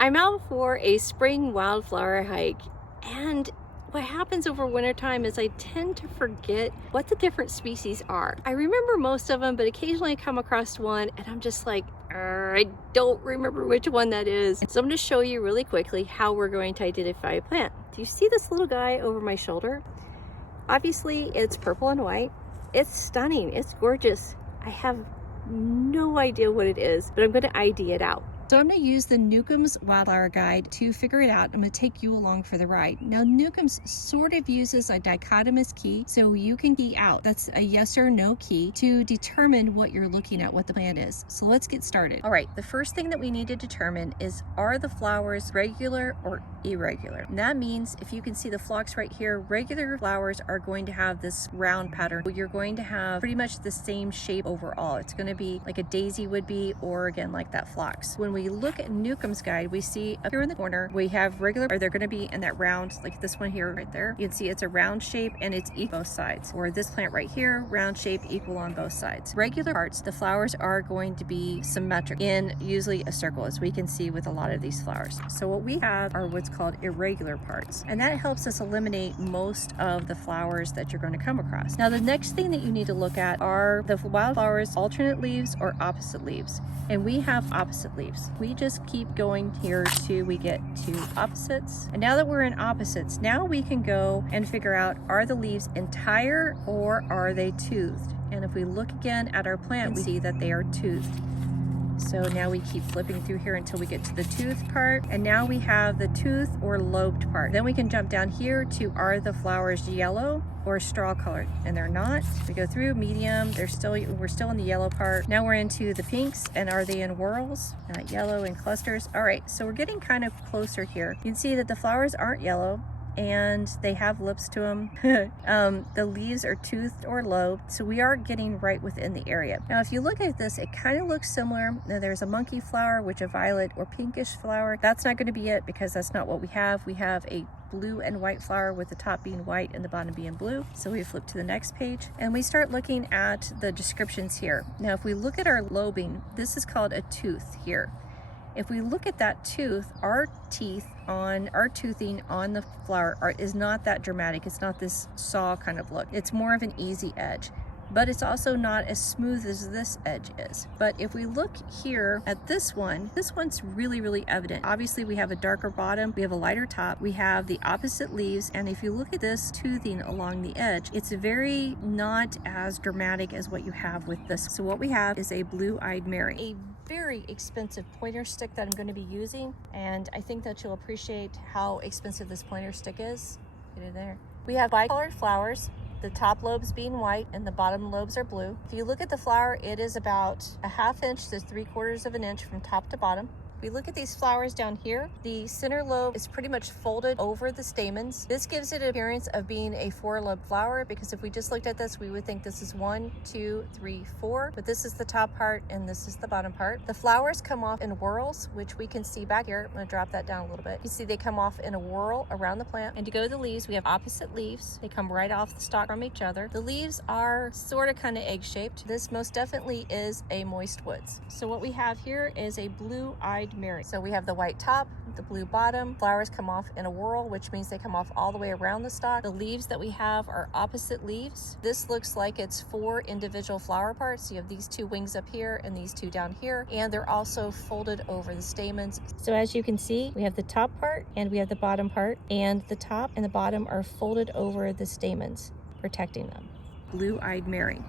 I'm out for a spring wildflower hike, and what happens over wintertime is I tend to forget what the different species are. I remember most of them, but occasionally I come across one and I'm just like, I don't remember which one that is. So I'm going to show you really quickly how we're going to identify a plant. Do you see this little guy over my shoulder? Obviously it's purple and white. It's stunning, it's gorgeous. I have no idea what it is, but I'm going to ID it out. So I'm going to use the Newcomb's Wildflower Guide to figure it out. I'm going to take you along for the ride. Now Newcomb's sort of uses a dichotomous key, so you can key out. That's a yes or no key to determine what you're looking at, what the plant is. So let's get started. All right, the first thing that we need to determine is, are the flowers regular or irregular? And that means, if you can see the flocks right here, regular flowers are going to have this round pattern. You're going to have pretty much the same shape overall. It's going to be like a daisy would be, or again like that phlox. When we look at Newcomb's guide, we see up here in the corner we have regular, or they're going to be in that round, like this one here right there. You can see it's a round shape and it's equal both sides. Or this plant right here, round shape, equal on both sides. Regular parts, the flowers are going to be symmetric in usually a circle, as we can see with a lot of these flowers. So what we have are what's called irregular parts, and that helps us eliminate most of the flowers that you're going to come across. Now the next thing that you need to look at are the wildflowers alternate leaves or opposite leaves, and we have opposite leaves. We just keep going here till we get to opposites, and now that we're in opposites, now we can go and figure out, are the leaves entire or are they toothed? And if we look again at our plant, we see that they are toothed. So now we keep flipping through here until we get to the tooth part, and now we have the tooth or lobed part. Then we can jump down here to, are the flowers yellow or straw colored? And they're not. We go through medium, we're still in the yellow part. Now we're into the pinks, and are they in whorls? Yellow in clusters. All right, so we're getting kind of closer here. You can see that the flowers aren't yellow, and they have lips to them. The leaves are toothed or lobed, so we are getting right within the area. Now if you look at this, it kind of looks similar. Now there's a monkey flower, which a violet or pinkish flower. That's not going to be it, because that's not what we have. We have a blue and white flower with the top being white and the bottom being blue. So we flip to the next page and we start looking at the descriptions here. Now if we look at our lobing, this is called a tooth here. If we look at that tooth, our toothing on the flower is not that dramatic. It's not this saw kind of look. It's more of an easy edge, but it's also not as smooth as this edge is. But if we look here at this one's really, really evident. Obviously we have a darker bottom, we have a lighter top, we have the opposite leaves, and if you look at this toothing along the edge, it's very not as dramatic as what you have with this. So what we have is a blue-eyed Mary. A very expensive pointer stick that I'm going to be using, and I think that you'll appreciate how expensive this pointer stick is. Get it there. We have bicolored flowers, the top lobes being white and the bottom lobes are blue. If you look at the flower, it is about a ½ inch to 3/4 of an inch from top to bottom. We look at these flowers down here. The center lobe is pretty much folded over the stamens. This gives it an appearance of being a 4-lobed flower, because if we just looked at this, we would think this is 1, 2, 3, 4, but this is the top part and this is the bottom part. The flowers come off in whorls, which we can see back here. I'm going to drop that down a little bit. You see they come off in a whorl around the plant. And to go to the leaves, we have opposite leaves. They come right off the stalk from each other. The leaves are sort of kind of egg-shaped. This most definitely is a moist woods. So what we have here is a blue-eyed Mary. So we have the white top, the blue bottom. Flowers come off in a whorl, which means they come off all the way around the stalk. The leaves that we have are opposite leaves. This looks like it's 4 individual flower parts. You have these 2 wings up here and these 2 down here, and they're also folded over the stamens. So as you can see, we have the top part and we have the bottom part, and the top and the bottom are folded over the stamens, protecting them. Blue-eyed Mary.